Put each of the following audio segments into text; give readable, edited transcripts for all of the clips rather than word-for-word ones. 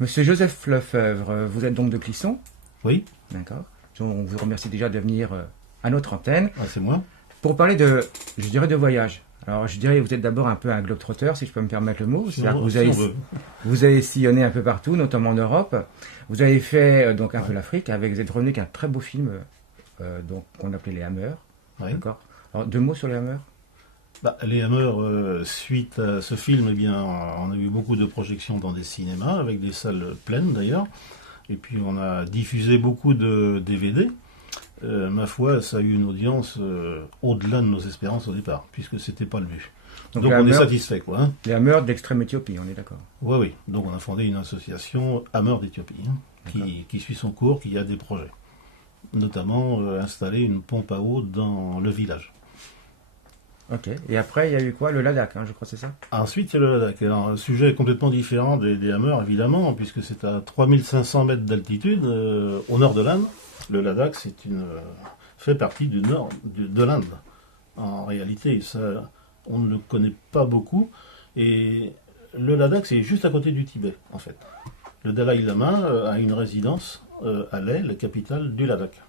Monsieur Joseph Lefebvre, vous êtes donc de Clisson? Oui, D'accord. On vous remercie déjà de venir à notre antenne c'est moi. pour parler de, je dirais, de voyage. Alors, je dirais que vous êtes d'abord un peu un globe-trotteur, si je peux me permettre le mot. C'est-à-dire que vous avez sillonné un peu partout, notamment en Europe. Vous avez fait donc un peu l'Afrique, vous êtes revenu avec un très beau film donc qu'on appelait Les Hammers. Oui. D'accord. Alors, 2 mots sur Les Hammers. Les Hammers, suite à ce film, eh bien, on a eu beaucoup de projections dans des cinémas, avec des salles pleines d'ailleurs. Et puis on a diffusé beaucoup de DVD. Ma foi, ça a eu une audience au-delà de nos espérances au départ, puisque c'était pas le but. Donc on est satisfait, quoi. Hein. Les Hammers d'extrême Éthiopie, on est d'accord. Oui, oui. Donc on a fondé une association Hammers d'Éthiopie, qui suit son cours, qui a des projets. Notamment installer une pompe à eau dans le village. Ok. Et après, il y a eu quoi? Le Ladakh, je crois, c'est ça? Ensuite, il y a le Ladakh. Alors, un sujet complètement différent des Hammers, évidemment, puisque c'est à 3500 mètres d'altitude, au nord de l'Inde. Le Ladakh, fait partie du nord de l'Inde. En réalité, ça, on ne le connaît pas beaucoup. Et le Ladakh, c'est juste à côté du Tibet, en fait. Le Dalai Lama a une résidence à Leh, la capitale du Ladakh.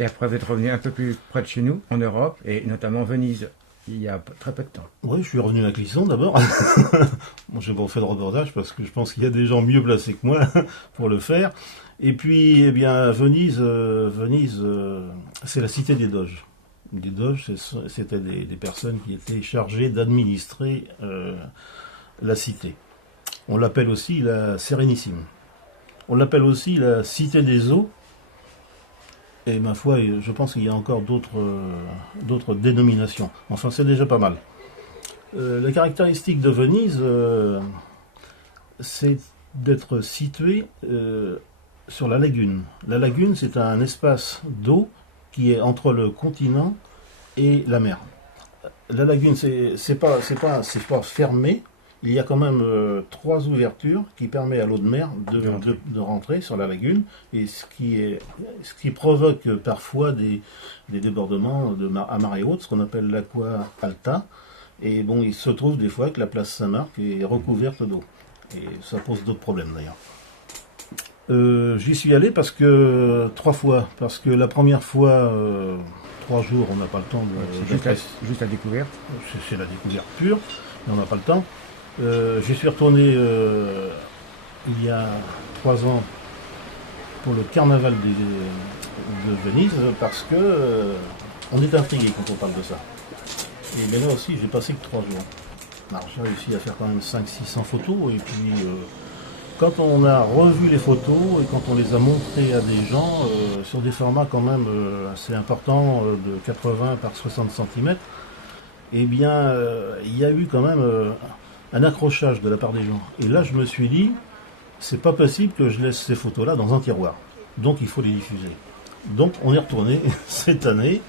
Et après, vous êtes revenu un peu plus près de chez nous, en Europe, et notamment Venise, il y a très peu de temps. Oui, je suis revenu à Clisson d'abord. Bon, j'ai pas fait de reportage parce que je pense qu'il y a des gens mieux placés que moi pour le faire. Et puis, eh bien, Venise, c'est la cité des doges. Les doges, c'était des personnes qui étaient chargées d'administrer la cité. On l'appelle aussi la Sérénissime. On l'appelle aussi la cité des eaux. Et ma foi, je pense qu'il y a encore d'autres dénominations. Enfin, c'est déjà pas mal. La caractéristique de Venise, c'est d'être situé sur la lagune. La lagune, c'est un espace d'eau qui est entre le continent et la mer. La lagune, c'est pas fermé. Il y a quand même 3 ouvertures qui permettent à l'eau de mer de rentrer sur la lagune, et ce qui provoque parfois des débordements à marée haute, ce qu'on appelle l'aqua alta. Et bon, il se trouve des fois que la place Saint-Marc est recouverte d'eau. Et ça pose d'autres problèmes d'ailleurs. J'y suis allé 3 fois. Parce que la première fois, 3 jours, on n'a pas le temps de... Juste la découverte. C'est la découverte pure, mais on n'a pas le temps. J'y suis retourné il y a 3 ans pour le carnaval de Venise parce que on est intrigué quand on parle de ça. Et bien là aussi, j'ai passé que 3 jours. Alors j'ai réussi à faire quand même 500-600 photos, et puis quand on a revu les photos et quand on les a montrées à des gens sur des formats quand même assez importants de 80 par 60 cm, eh bien il y a eu quand même un accrochage de la part des gens. Et là, je me suis dit, c'est pas possible que je laisse ces photos-là dans un tiroir. Donc, il faut les diffuser. Donc, on est retourné cette année,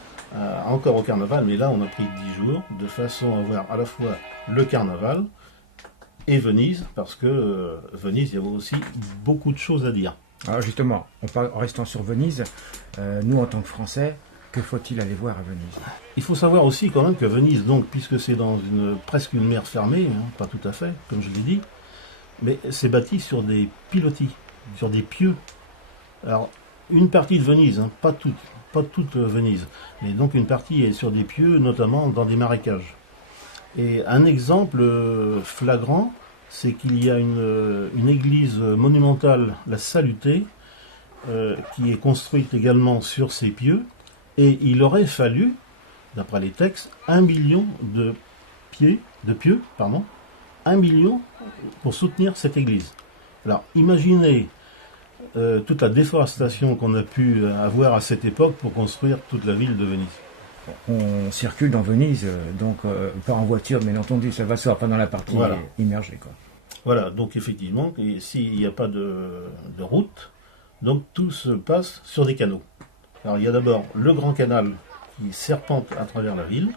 encore au carnaval, mais là, on a pris 10 jours, de façon à voir à la fois le carnaval et Venise, parce que Venise, il y avait aussi beaucoup de choses à dire. Alors justement, en restant sur Venise, nous, en tant que Français, que faut-il aller voir à Venise? Il faut savoir aussi quand même que Venise, donc, puisque c'est dans presque une mer fermée, pas tout à fait, comme je l'ai dit, mais c'est bâti sur des pilotis, sur des pieux. Alors, une partie de Venise, pas toute Venise, mais donc une partie est sur des pieux, notamment dans des marécages. Et un exemple flagrant, c'est qu'il y a une église monumentale, la Salutée, qui est construite également sur ces pieux. Et il aurait fallu, d'après les textes, 1 million de pieux, 1 million pour soutenir cette église. Alors imaginez toute la déforestation qu'on a pu avoir à cette époque pour construire toute la ville de Venise. On circule dans Venise, donc pas en voiture, bien entendu, ça va se faire pas dans la partie immergée, quoi. Voilà, donc effectivement, s'il n'y a pas de route, donc tout se passe sur des canaux. Alors il y a d'abord le grand canal qui serpente à travers la ville,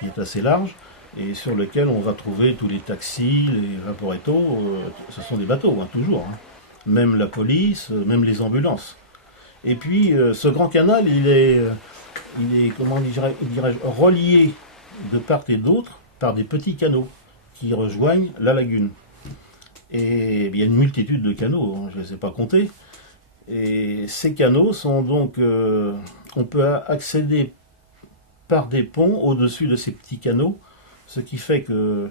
qui est assez large, et sur lequel on va trouver tous les taxis, les vaporettos, ce sont des bateaux, toujours. Même la police, même les ambulances. Et puis ce grand canal, il est comment dirais-je, relié de part et d'autre par des petits canaux qui rejoignent la lagune. Et il y a une multitude de canaux, hein, je ne les ai pas comptés. Et ces canaux sont donc... on peut accéder par des ponts au-dessus de ces petits canaux, ce qui fait que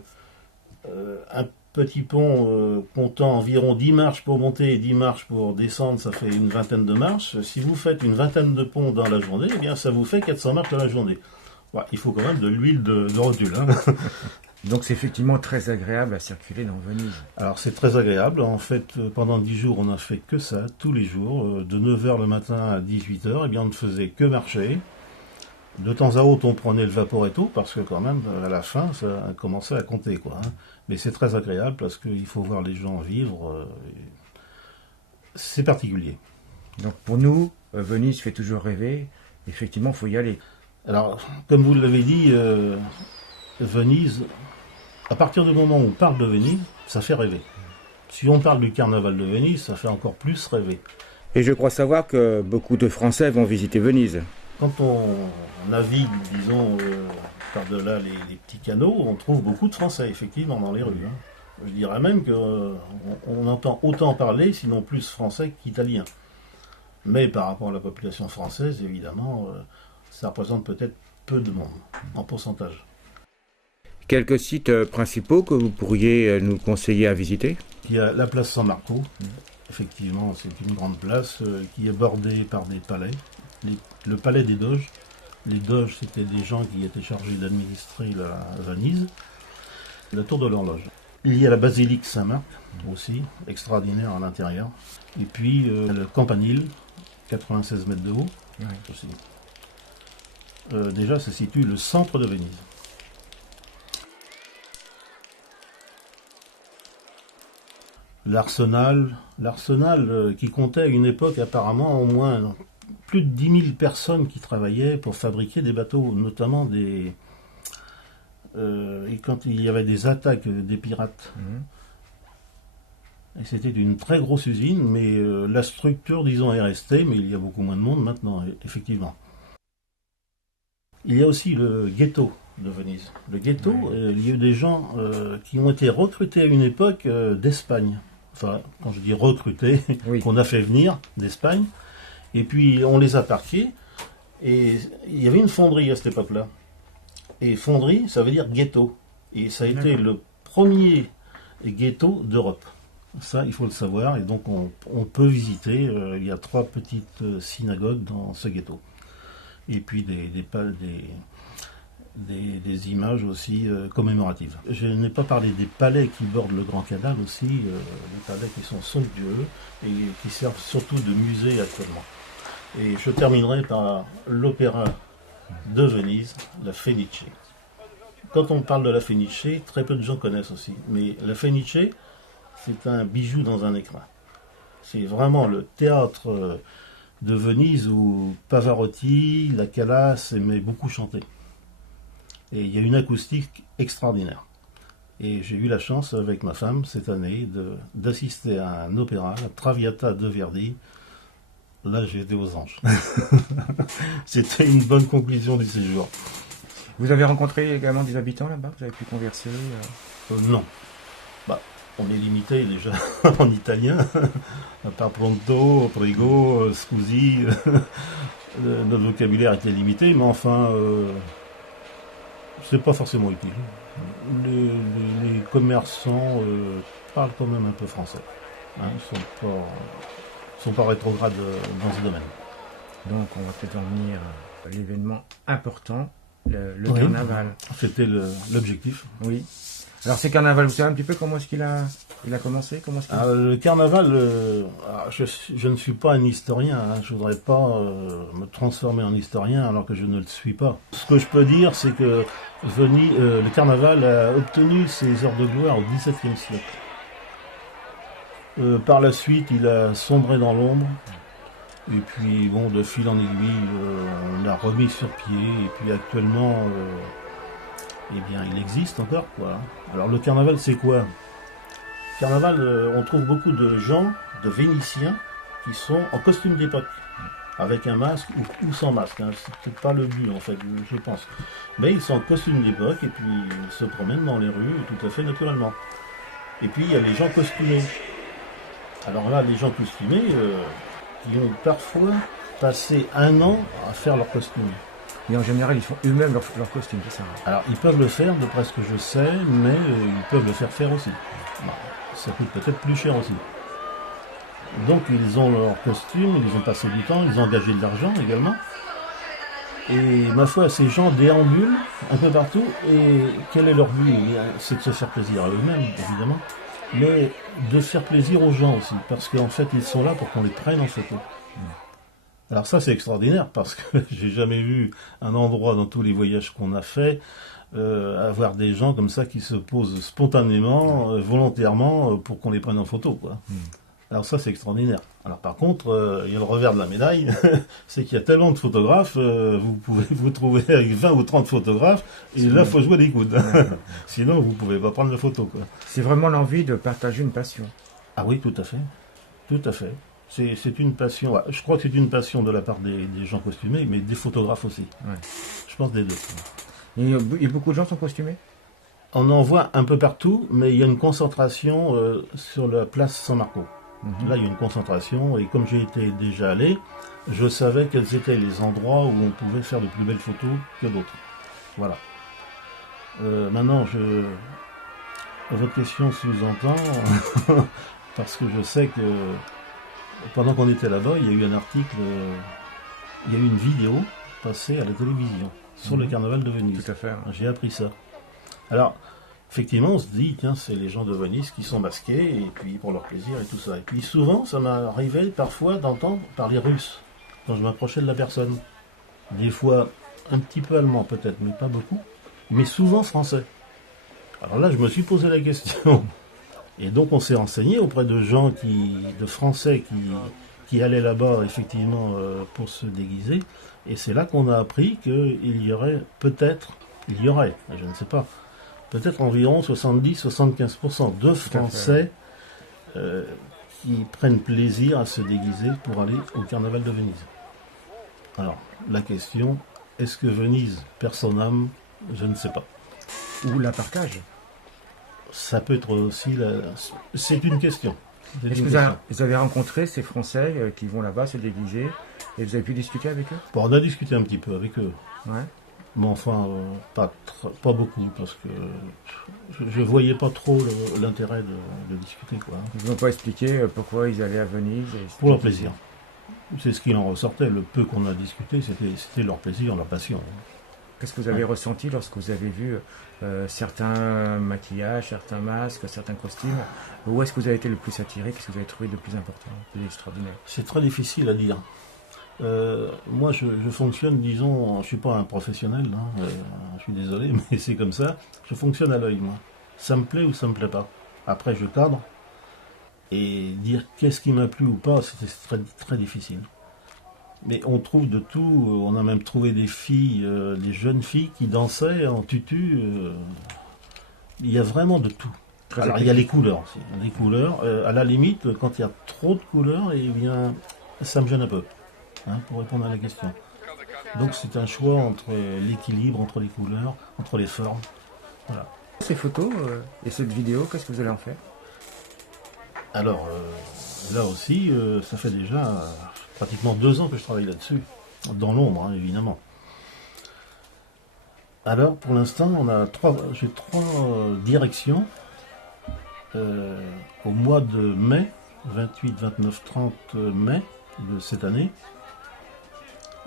un petit pont comptant environ 10 marches pour monter et 10 marches pour descendre, ça fait une vingtaine de marches. Si vous faites une vingtaine de ponts dans la journée, eh bien ça vous fait 400 marches dans la journée. Ouais, il faut quand même de l'huile de rotule. Hein. Donc c'est effectivement très agréable à circuler dans Venise. Alors c'est très agréable. En fait, pendant 10 jours, on n'a fait que ça, tous les jours. De 9 h le matin à 18 h, eh bien, on ne faisait que marcher. De temps à autre, on prenait le vaporetto, parce que quand même, à la fin, ça a commencé à compter, quoi. Hein. Mais c'est très agréable, parce qu'il faut voir les gens vivre. C'est particulier. Donc pour nous, Venise fait toujours rêver. Effectivement, il faut y aller. Alors, comme vous l'avez dit, Venise, à partir du moment où on parle de Venise, ça fait rêver. Si on parle du carnaval de Venise, ça fait encore plus rêver. Et je crois savoir que beaucoup de Français vont visiter Venise. Quand on navigue, disons, par-delà les petits canaux, on trouve beaucoup de Français, effectivement, dans les rues. Hein. Je dirais même qu'on entend autant parler, sinon plus français qu'italien. Mais par rapport à la population française, évidemment, ça représente peut-être peu de monde, en pourcentage. Quelques sites principaux que vous pourriez nous conseiller à visiter? Il y a la place San Marco. Effectivement, c'est une grande place qui est bordée par des palais. Le palais des Doges. Les Doges, c'était des gens qui étaient chargés d'administrer la Venise. La tour de l'horloge. Il y a la basilique Saint-Marc, aussi, extraordinaire à l'intérieur. Et puis le campanile, 96 mètres de haut, aussi. Déjà, ça situe le centre de Venise. L'arsenal qui comptait à une époque apparemment au moins plus de 10 000 personnes qui travaillaient pour fabriquer des bateaux, notamment et quand il y avait des attaques des pirates. Et c'était une très grosse usine, mais la structure, disons, est restée, mais il y a beaucoup moins de monde maintenant, effectivement. Il y a aussi le ghetto de Venise. Le ghetto, il y a eu des gens qui ont été recrutés à une époque d'Espagne. Enfin, quand je dis recrutés, qu'on a fait venir d'Espagne. Et puis, on les a parqués. Et il y avait une fonderie à cette époque-là. Et fonderie, ça veut dire ghetto. Et ça a été le premier ghetto d'Europe. Ça, il faut le savoir. Et donc, on peut visiter. Il y a 3 petites synagogues dans ce ghetto. Et puis, des images aussi commémoratives. Je n'ai pas parlé des palais qui bordent le Grand Canal aussi, des palais qui sont somptueux et qui servent surtout de musée actuellement. Et je terminerai par l'opéra de Venise, la Fenice. Quand on parle de la Fenice, très peu de gens connaissent aussi, mais la Fenice, c'est un bijou dans un écrin. C'est vraiment le théâtre de Venise où Pavarotti, la Callas aimaient beaucoup chanter. Et il y a une acoustique extraordinaire. Et j'ai eu la chance, avec ma femme, cette année, d'assister à un opéra, la Traviata de Verdi. Là, j'ai été aux anges. C'était une bonne conclusion du séjour. Vous avez rencontré également des habitants là-bas? Vous avez pu converser Non. On est limité déjà en italien. À part Pronto, Prego, Scusi, notre vocabulaire était limité, mais enfin... c'est pas forcément utile. Les commerçants parlent quand même un peu français. Hein, ils sont pas rétrogrades dans ce domaine. Donc on va peut-être en venir à l'événement important, le carnaval. C'était l'objectif. Oui. Alors c'est carnaval, vous savez un petit peu comment est-ce qu'il a commencé? Le carnaval, je ne suis pas un historien, hein, je ne voudrais pas me transformer en historien alors que je ne le suis pas. Ce que je peux dire, c'est que le carnaval a obtenu ses heures de gloire au XVIIe siècle. Par la suite, il a sombré dans l'ombre, et puis bon, de fil en aiguille, on l'a remis sur pied, et puis actuellement... eh bien, il existe encore, quoi. Alors, le carnaval, c'est quoi? Le carnaval, on trouve beaucoup de gens, de Vénitiens, qui sont en costume d'époque, avec un masque ou sans masque. Hein. C'est peut-être pas le but, en fait, je pense. Mais ils sont en costume d'époque, et puis ils se promènent dans les rues tout à fait naturellement. Et puis il y a les gens costumés. Alors là, les gens costumés, ils ont parfois passé 1 an à faire leur costume. Et en général, ils font eux-mêmes leur costume, c'est ça? Alors ils peuvent le faire, d'après ce que je sais, mais ils peuvent le faire aussi. Bon, ça coûte peut-être plus cher aussi. Donc ils ont leur costume, ils ont passé du temps, ils ont engagé de l'argent également. Et ma foi, ces gens déambulent un peu partout, et quel est leur but? C'est de se faire plaisir à eux-mêmes, évidemment, mais de faire plaisir aux gens aussi, parce qu'en fait, ils sont là pour qu'on les prenne en photo. Alors ça, c'est extraordinaire, parce que j'ai jamais vu un endroit dans tous les voyages qu'on a fait avoir des gens comme ça qui se posent spontanément, volontairement, pour qu'on les prenne en photo, quoi. Alors ça, c'est extraordinaire. Alors par contre, il y a le revers de la médaille, c'est qu'il y a tellement de photographes, vous pouvez vous trouver avec 20 ou 30 photographes, et là, il faut jouer des coudes. Sinon, vous ne pouvez pas prendre la photo, quoi. C'est vraiment l'envie de partager une passion. Ah oui, tout à fait. Tout à fait. C'est une passion. Je crois que c'est une passion de la part des gens costumés, mais des photographes aussi. Ouais. Je pense des deux. Et beaucoup de gens sont costumés? On en voit un peu partout, mais il y a une concentration sur la place San Marco. Là, il y a une concentration, et comme j'ai été déjà allé, je savais quels étaient les endroits où on pouvait faire de plus belles photos que d'autres. Voilà. Maintenant, votre question sous-entend, parce que je sais que pendant qu'on était là-bas, il y a eu un article, il y a eu une vidéo passée à la télévision sur le carnaval de Venise. Tout à fait. J'ai appris ça. Alors, effectivement, on se dit, tiens, c'est les gens de Venise qui sont masqués, et puis pour leur plaisir et tout ça. Et puis souvent, ça m'arrivait parfois d'entendre parler russe, quand je m'approchais de la personne. Des fois, un petit peu allemand peut-être, mais pas beaucoup. Mais souvent français. Alors là, je me suis posé la question. Et donc, on s'est renseigné auprès de gens de Français qui allaient là-bas, effectivement, pour se déguiser. Et c'est là qu'on a appris qu'il y aurait peut-être, je ne sais pas, peut-être environ 70-75% de Français qui prennent plaisir à se déguiser pour aller au carnaval de Venise. Alors, la question, est-ce que Venise perd son âme? Je ne sais pas. Ou la partage? Ça peut être aussi... C'est une question. Est-ce que vous avez rencontré ces Français qui vont là-bas se déguiser, et vous avez pu discuter avec eux? Bon, on a discuté un petit peu avec eux. Ouais. Mais enfin, pas beaucoup, parce que je voyais pas trop l'intérêt de discuter, quoi. Ils n'ont pas expliqué pourquoi ils allaient à Venise? Pour leur plaisir. C'est ce qu'il en ressortait. Le peu qu'on a discuté, c'était leur plaisir, leur passion. Qu'est-ce que vous avez ressenti lorsque vous avez vu certains maquillages, certains masques, certains costumes? Où est-ce que vous avez été le plus attiré? Qu'est-ce que vous avez trouvé de plus important, de plus extraordinaire? C'est très difficile à dire. Moi, je fonctionne, disons, je suis pas un professionnel, hein, je suis désolé, mais c'est comme ça. Je fonctionne à l'œil, moi. Ça me plaît ou ça me plaît pas. Après, je cadre. Et dire qu'est-ce qui m'a plu ou pas, c'était très, très difficile. Mais on trouve de tout. On a même trouvé des filles, des jeunes filles qui dansaient en tutu. Il y a vraiment de tout. Alors, il y a les couleurs aussi. Les couleurs, à la limite, quand il y a trop de couleurs, eh bien, ça me gêne un peu. Hein, pour répondre à la question. Donc c'est un choix entre l'équilibre, entre les couleurs, entre les formes. Voilà. Ces photos et cette vidéo, qu'est-ce que vous allez en faire? Alors là aussi, ça fait déjà pratiquement 2 ans que je travaille là-dessus, dans l'ombre, hein, évidemment. Alors pour l'instant, j'ai 3 directions. Au mois de mai, 28, 29, 30 mai de cette année,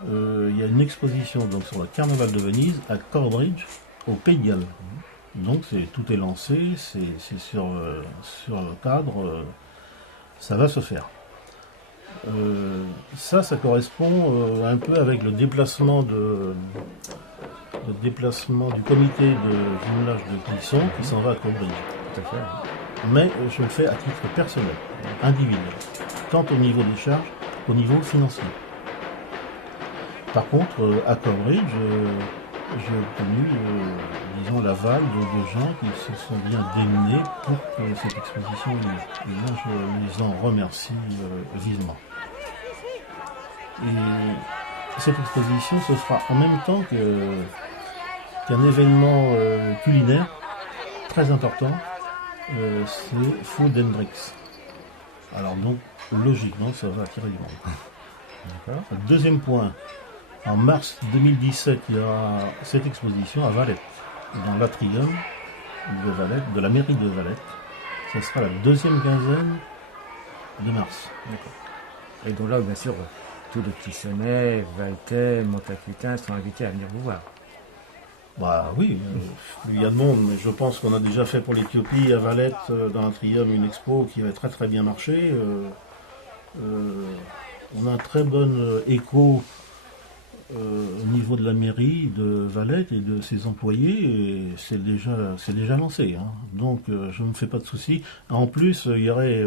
il y a une exposition donc, sur le carnaval de Venise à Corbridge, au Pays de Galles. Donc tout est lancé, c'est sur le cadre, ça va se faire. Ça correspond un peu avec le déplacement du comité de jumelage de Clisson qui s'en va à Corbridge. Tout à fait. Mais je le fais à titre personnel, individuel, tant au niveau des charges qu'au niveau financier. Par contre, à Corbridge, j'ai obtenu, disons, l'aval de gens qui se sont bien démenés pour que cette exposition ait lieu. Et là, je les en remercie vivement. Et cette exposition se fera en même temps qu'un événement culinaire très important c'est Food and Drinks. Alors donc, logiquement, ça va attirer du monde. D'accord. Deuxième point, en mars 2017, il y aura cette exposition à Valette, dans l'atrium de Valette, de la mairie de Valette. Ce sera la deuxième quinzaine de mars. D'accord. Et donc là, bien sûr, tous les Clissonnais, Valtais, Montacutin sont invités à venir vous voir. Bah oui, il y a de monde, mais je pense qu'on a déjà fait pour l'Éthiopie à Valette, dans l'atrium, une expo qui avait très très bien marché. On a un très bon écho au niveau de la mairie de Valette et de ses employés, et c'est déjà lancé. Hein. Donc je ne me fais pas de soucis. En plus, il y aurait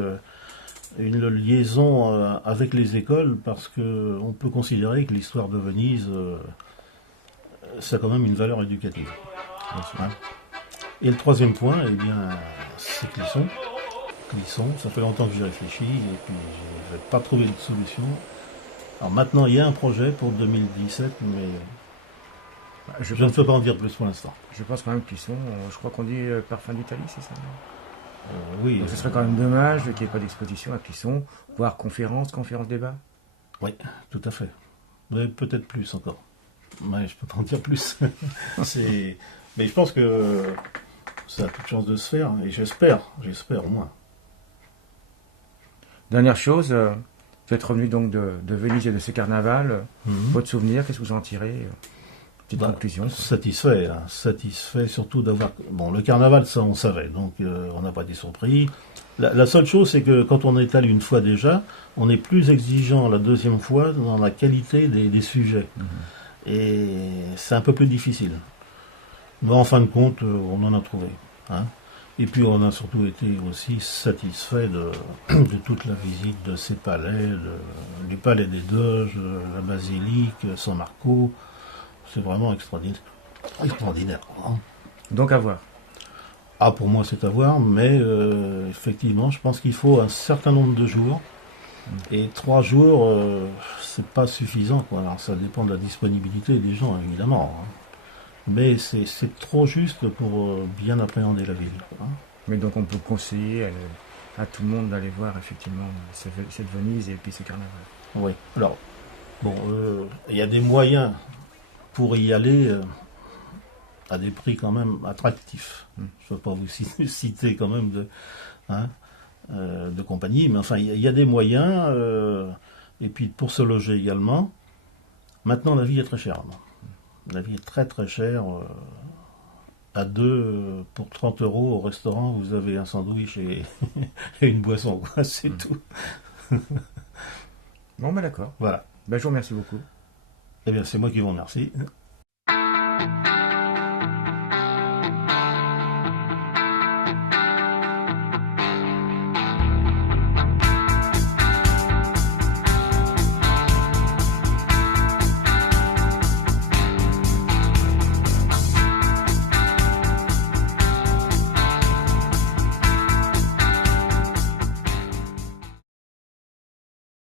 une liaison avec les écoles, parce qu'on peut considérer que l'histoire de Venise, ça a quand même une valeur éducative. Hein. Et le troisième point, eh bien, c'est Clisson. Clisson, ça fait longtemps que j'y réfléchis, et puis je n'ai pas trouvé de solution. Alors maintenant, il y a un projet pour 2017, mais je ne peux pas en dire plus pour l'instant. Je pense quand même qu'ils sont, je crois qu'on dit parfum d'Italie, c'est ça? Oui. Donc ce serait quand même dommage qu'il n'y ait pas d'exposition à Clisson, voire conférence débat. Oui, tout à fait. Mais peut-être plus encore. Mais je peux pas en dire plus. Mais je pense que ça a toute chance de se faire, et j'espère au moins. Dernière chose, vous êtes revenu donc de Venise et de ce carnaval. Votre souvenir, qu'est-ce que vous en tirez? Petite conclusion. Satisfait, hein. Satisfait surtout d'avoir... Bon, le carnaval, ça on savait, donc on n'a pas été surpris. La seule chose, c'est que quand on est allé une fois déjà, on est plus exigeant la deuxième fois dans la qualité des sujets. Et c'est un peu plus difficile. Mais en fin de compte, on en a trouvé. Hein. Et puis on a surtout été aussi satisfait de toute la visite de ces palais, du palais des Doges, la basilique, San Marco. C'est vraiment extraordinaire. Hein. Donc à voir. Ah, pour moi c'est à voir, mais effectivement je pense qu'il faut un certain nombre de jours. Et 3 jours, c'est pas suffisant, quoi. Alors ça dépend de la disponibilité des gens, évidemment. Hein. Mais c'est trop juste pour bien appréhender la ville. Hein. Mais donc on peut conseiller à tout le monde d'aller voir effectivement cette Venise et puis ce carnaval. Oui. Alors, bon, il y a des moyens pour y aller à des prix quand même attractifs. Je ne vais pas vous citer quand même de compagnie, mais enfin, il y a des moyens, et puis pour se loger également. Maintenant, la vie est très chère. La vie est très très chère. À 2, pour 30 € au restaurant, vous avez un sandwich et une boisson, quoi. C'est tout. Bon, ben d'accord. Voilà. Ben, je vous remercie beaucoup. Eh bien, c'est moi qui vous remercie.